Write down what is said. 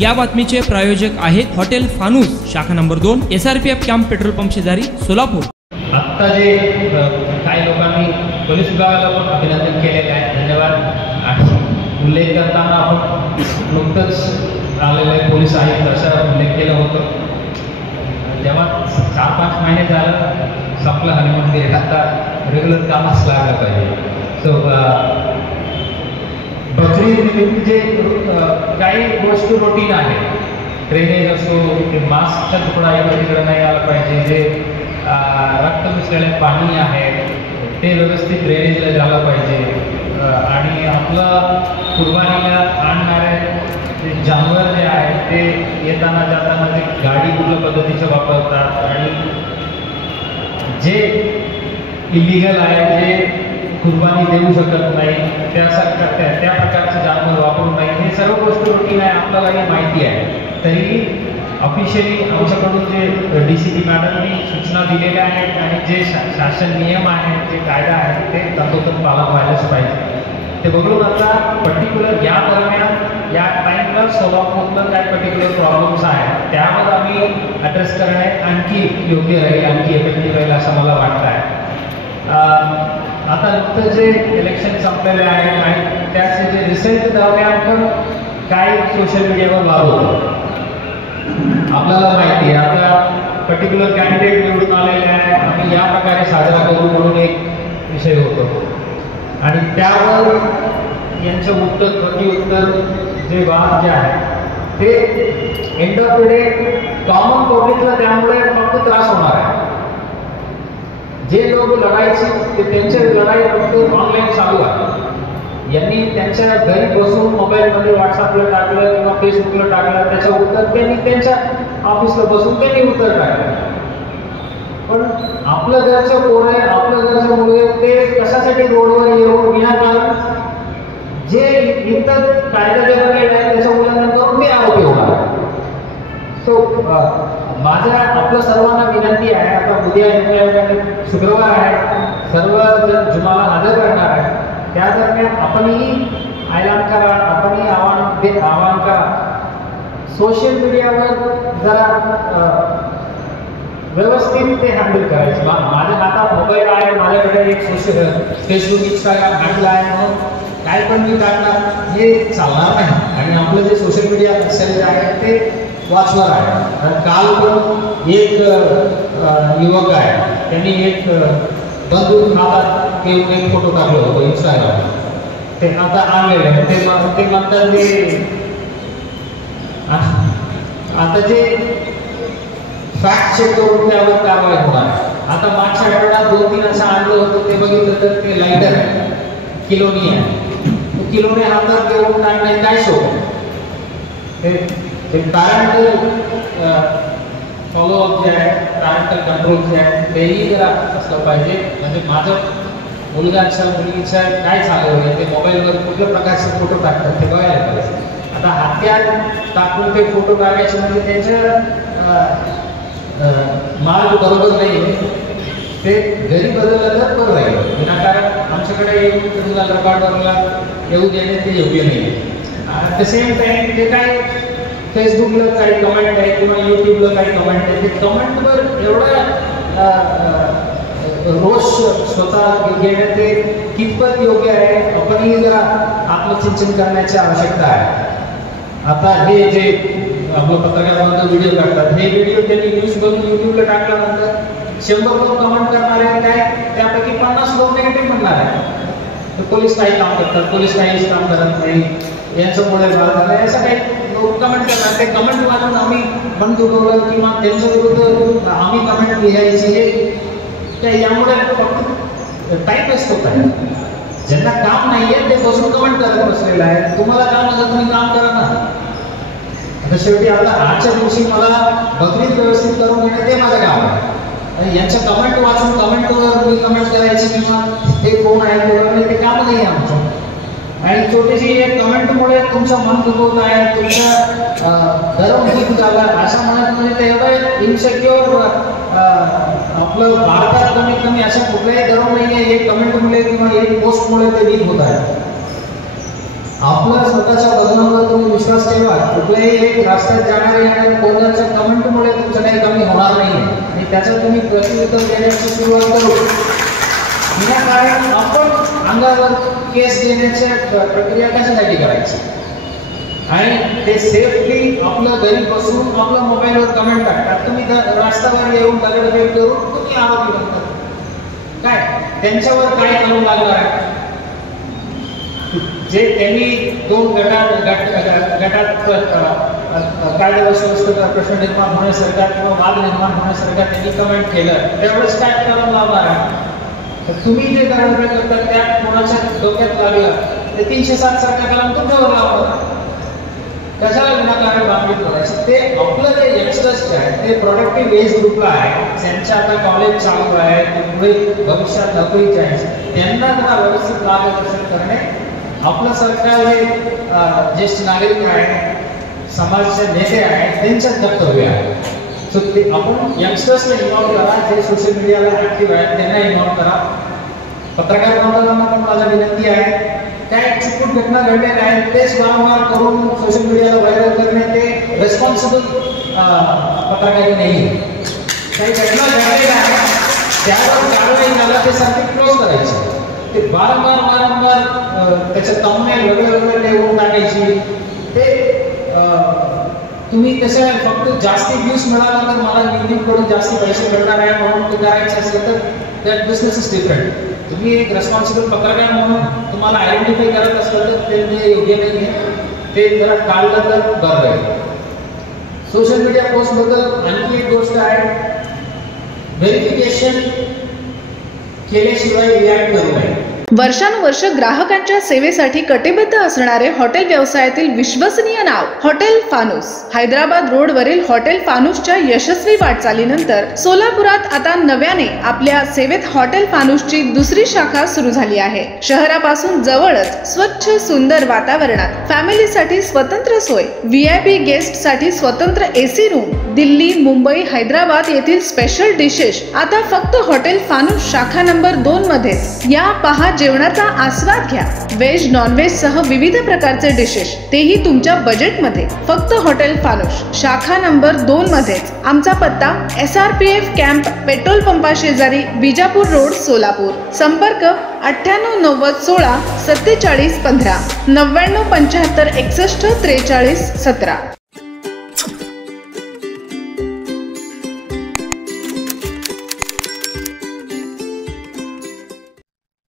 या बातमीचे प्रायोजक आहेत हॉटेल फानूस, शाखा number 2, SRPF camp petrol pump शेजारी, सोलापूर. आत्ता जे काही लोकांनी पोलीस विभागाला पण अभिनंदन केलेलं आहे, धन्यवाद. उल्लेख करताना आपण नुकतंच आलेले पोलीस आहेत असं उल्लेख केलं होतं. जेव्हा 4-5 महिने झालं संपलं हनीमून पिरियड, आता रेग्युलर कामच लागलं पाहिजे. सो बकरीद जे काही गोष्टी रुटीन आहे, ड्रेनेज असो, ते मास्कचा तुकडा इकडे नाही आला पाहिजे, जे रक्त मिसळलेले पाणी आहे ते व्यवस्थित ड्रेनेजला झालं पाहिजे, आणि आपलं कुर्बानीला आणणारे जानवर जे आहे ते येताना जाताना ते गाडी कुठल्या पद्धतीचं वापरतात, आणि जे इलिगल आहे, जे कुर्बानी देऊ शकत नाही त्या प्रकारचे जानवर वापरू नये, हे सर्व गोष्टी रुटीन आहे, आपल्यालाही माहिती आहे. तरी ऑफिशियली आमच्याकडून जे DCP मॅडमनी सूचना दिलेल्या आहेत आणि जे शासन नियम आहेत, जे कायदा आहे ते तंतोतंत पालन व्हायलाच पाहिजे. ते बघून आता पर्टिक्युलर या दरम्यान या टाईमला सोलापूरला काही पर्टिक्युलर प्रॉब्लेम्स आहेत त्यावर आम्ही ॲड्रेस करणे आणखी योग्य राहील, आणखी इफेक्टिव्ह राहील असं मला वाटतं आहे. आता नुकतं जे इलेक्शन संपलेले आहे आणि त्याचे जे रिझल्ट दरम्यान पण काही सोशल मीडियावर वाद होतो. आपल्याला माहिती आहे आता पर्टिक्युलर कॅन्डिडेट निवडून आलेले आहे, आम्ही या प्रकारे साजरा करू म्हणून एक विषय होतो, आणि त्यावर यांचं उत्तर प्रत्युत्तर जे वाद जे आहे ते end of the day common पब्लिकला त्यामुळे फक्त त्रास होणार आहे. जे लोक लढायचे ते त्यांच्या लढाई फक्त ऑनलाईन चालू आहे. यांनी त्यांच्या घरी बसून मोबाईलमध्ये व्हॉट्सअपला टाकलं किंवा फेसबुकला टाकलं, त्याचं उत्तर त्यांनी त्यांच्या ऑफिसला बसून त्यांनी उत्तर टाकलं. पण आपलं घरचं पोर आहे, आपलं घरचं मुलगा ते कशासाठी रोडवर येऊन विनाकारण जे इतर कायदा जे बनलेला आहे त्याच्या उल्लंघन करून मी आरोपी होणार. सो माझ्या आपल्या सर्वांना विनंती आहे, आता उद्या शुक्रवार आहे, सर्व जण जुमाला हजर करणार आहे, त्या दरम्यान आपणही ऐलान करा, आपणही आवाहन करा. सोशल मीडियावर जरा व्यवस्थित ते हँडल करायचं. माझ्या हातात मोबाईल आहे, माझ्याकडे एक फेसबुक, इंस्टाग्राम हँडल आहे, म्हणून काय पण मी टाकणार हे चालणार नाही. आणि आपलं जे सोशल मीडिया सेल आहे ते वाचणार आहे. काल पण एक युवक आहे, त्यांनी एक बंदूक हातात घेऊन एक फोटो टाकला होतो इंस्टाग्रामवर, ते आता आणलेलं आहे. ते म्हणतात ते आता जे फॅक्ट चेक करून त्यावर कारवाई होणार. आता मागच्या आठवड्यात 2-3 असं आणलं होतं, ते बघितलं तर ते लायटर आहे, किलोनी आहे. किलोने हातात घेऊन टाकणे काय शोध. ते पॅरेंटल फॉलोअप जे आहे, पॅरेंटल कंट्रोल जे आहे तेही जरा असलं पाहिजे. म्हणजे माझं मुलगाच्या मुलगीच्या काय चालू आहे, ते मोबाईलवर कुठल्या प्रकारचे फोटो टाकतात ते बघायला पाहिजे. आता हात्यात टाकून ते फोटो टाकायचे म्हणजे त्यांच्या मार्ग बरोबर नाही. ते घरी बदललं तर बरं राहील, विनाकारण आमच्याकडे येऊन तुम्हाला रबाडवरला येऊ देणे ते योग्य नाही. ॲट द सेम टाईम ते काय फेसबुकला काही कमेंट आहे किंवा यूट्यूबला काही कमेंट आहे, ते कमेंटवर एवढा रोष स्वतः घेणं ते कितपत योग्य आहे, आपणही जरा आत्मचिंतन करण्याची आवश्यकता आहे. आता हे जे आपलं पत्रकारांमध्ये व्हिडिओ टाकतात, हे व्हिडिओ त्यांनी न्यूज करून यूट्यूबला टाकल्यानंतर 100 लोक कमेंट करणार आहे, काय त्यापैकी 50 लोक निगेटिव्ह म्हणणार आहे. पोलीस काही काम करतात, पोलीस काहीच काम करत नाही, यांचं पुढे झालं असं काही लोक कमेंट करतात. ते कमेंट वाचून आम्ही बंद उठवलं किंवा त्यांच्या विरुद्ध आम्ही कमेंट लिहायची, हे यामुळे फक्त टाईम वेस्ट होत आहे. ज्यांना काम नाही आहे ते बसून कमेंट करत बसलेलं आहे. तुम्हाला काम नसलं तुम्ही काम करा ना. आता शेवटी आता आजच्या दिवशी मला बकरीद व्यवस्थित करून घेणं ते माझं काम आहे. यांच्या कमेंट वाचून कमेंटवर मी कमेंट करायची किंवा हे कोण आहे ते काम नाही आहे आमचं. आणि छोटीशी एक कमेंटमुळे तुमचं मन दुखवत आहे, तुमचं धर्म ठीक झालं असं म्हणत म्हणजे ते एवढं इनसेक्युअर. आपलं भारतात कमीत कमी अशा कुठलाही धर्म नाही आहे एक कमेंटमुळे किंवा एक पोस्टमुळे ते वीक होत आहे. आपल्या स्वतःच्या वजनावर तुम्ही विश्वास ठेवा. कुठल्याही एक रस्त्यात जाणारे आणि कोणाच्या कमेंटमुळे तुमचं काही कमी होणार नाही आणि त्याचं तुम्ही प्रत्युत्तर देण्याची सुरुवात करू. विनाकारण आपण अंगावर केस देण्याची प्रक्रिया कशासाठी करायची आणि ते सेफली आपलं घरी बसून आपल्या मोबाईलवर कमेंट टाकतात. तुम्ही रस्त्यावर येऊन दगडफेक करून तुम्ही आरोपी बनतात. काय त्यांच्यावर काय करू लागणार आहे? जे त्यांनी दोन गटात कायदा व सुव्यवस्थेचा प्रश्न निर्माण होण्यासारखा किंवा वाद निर्माण होण्यासारखा त्यांनी कमेंट केलं, त्यावेळेस काय कलम लावणार आहे? तर तुम्ही जे दगडफेक करतात त्या कोणाच्या डोक्यात लागलं ते 307 सारखा कलम तुमच्यावर लावणार. कशाला विनाकारण बातमी करायचं? ते आपलं जे यंगस्टर्स आहेत ते प्रोडक्टिव्ह एज ग्रुपला आहे, ज्यांच्या आता कॉलेज चालू आहे, ते पुढे भविष्यात नोकरीचे आहेत, त्यांना जरा व्यवस्थित मार्गदर्शन करणे आपलं सरकार हे ज्येष्ठ नागरिक आहेत, समाजाचे नेते आहेत, त्यांचं कर्तव्य आहे. सो ते आपण यंगस्टर्सला इन्व्हॉल्व करा, जे सोशल मीडियाला ऍक्टिव्ह आहेत त्यांना इन्व्हॉल्व करा. पत्रकार बांधवांना पण माझा विनंती आहे, काय चुकून घटना घडलेल्या आहेत तेच वारंवार करून सोशल मीडियाला व्हायरल करणे ते रेस्पॉन्सिबल पत्रकारी नाही. काही घटना घडलेल्या आहेत त्यावर कारवाई झाला ते सारखे क्लोज करायचे. ते वारंवार त्याचं थंबनेल वेगवेगळे लिहून टाकायची. ते तुम्ही तसं फक्त जास्ती व्ह्यूज मिळाला तर मला यूट्यूबकडून जास्ती पैसे मिळणार आहे म्हणून ते करायचं असेल तर दॅट बिझनेस इज डिफरंट. तुम्ही एक रेस्पॉन्सिबल पत्रकार म्हणून तुम्हाला आयडेंटिफाय करत असलं तर ते योग्य नाही आहे. ते जरा टाळलं तर बरं आहे. सोशल मीडिया पोस्टबद्दल आणखी एक गोष्ट आहे, व्हेरिफिकेशन केल्याशिवाय रिॲक्ट करू नये. वर्षानुवर्ष ग्राहकांच्या सेवेसाठी कटिबद्ध असणारे हॉटेल व्यवसायातील विश्वसनीय नाव हॉटेल फानूस. हैदराबाद रोडवरील हॉटेल फानूसच्या यशस्वी वाटचालीनंतर सोलापुरात आता नव्याने आपल्या सेवेत हॉटेल फानूसची दुसरी शाखा सुरू झाली आहे. शहरापासून जवळच स्वच्छ सुंदर वातावरणात फॅमिलीसाठी स्वतंत्र सोय, VIP गेस्टसाठी स्वतंत्र AC रूम, दिल्ली, मुंबई, हैदराबाद येथील स्पेशल डिशेस आता फक्त हॉटेल फानूस शाखा नंबर 2 मध्ये. या पहा जेवणाचा आस्वाद घ्या. व्हेज नॉनव्हेज सह विविध प्रकारचे डिशेस, तेही तुमच्या बजेटमध्ये. फक्त हॉटेल फानूस शाखा नंबर 2 मध्येच. आमचा पत्ता SRPF कॅम्प पेट्रोल पंपा शेजारी, विजापूर रोड, सोलापूर. संपर्क 98 90 16 47 15 99 75 61 43 17.